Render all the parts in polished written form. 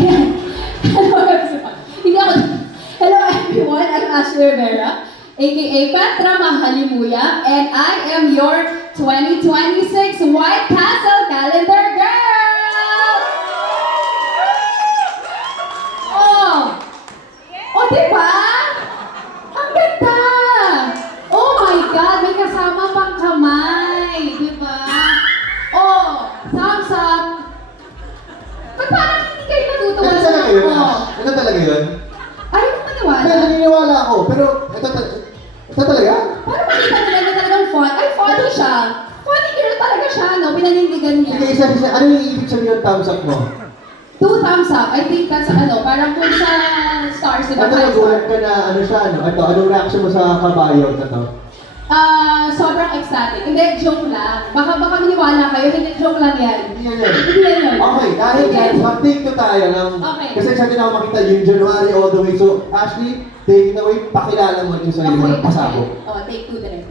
Ayan. Hello everyone, I'm Ashley Rivera, aka Petra Mahalimuya, and I am your 2026 White Castle Calendar Girl! Oh! Oh, diba? Ang ganda! Oh my God, may kasama pang kamay, diba? Oh, thumbs up! Ba't parang hindi kayo natutuwa Ito sa talaga yun, ako? Ito talaga yun? Ayaw mo maniwala? Pero naniniwala ako, pero ito talaga? Parang makita nila na talagang fun. Ay, funny siya. Funny girl talaga siya, no? Pinanindigan niya. Sige, isa, ano yung ibig sabihin ng thumbs up mo? 2 thumbs up. I think that's parang kung sa stars, di ba? Ano nagulat ka na, ano siya, ano? Ito, anong reaction mo sa kabayo na to? Sobrang ecstatic. Hindi, joke lang. Baka maniwala kayo, hindi, joke lang yan. Hindi yan yan. Hindi yan yun. Okay, dahil Hindi. guys, mag-take to tayo ng... Okay. Kasi sa atin ako makita yung January all the way. So, Ashley, take it away, pakilala mo yung sarili mo ng pasabog. Oh, take 2 din.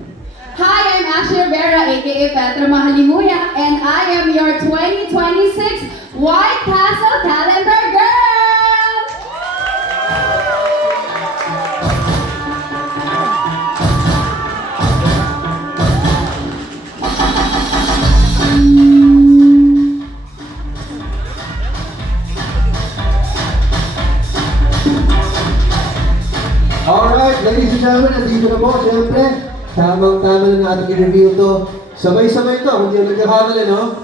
Hi, I'm Ashley Rivera, aka Petra Mahalimuya, and I am your 2026 White Castle Calendar Girl! Alright, ladies and gentlemen, nandito na po, siyempre. Tamang-tama na natin i-review to. Sabay-sabay to, hindi yung nagkakamali, no?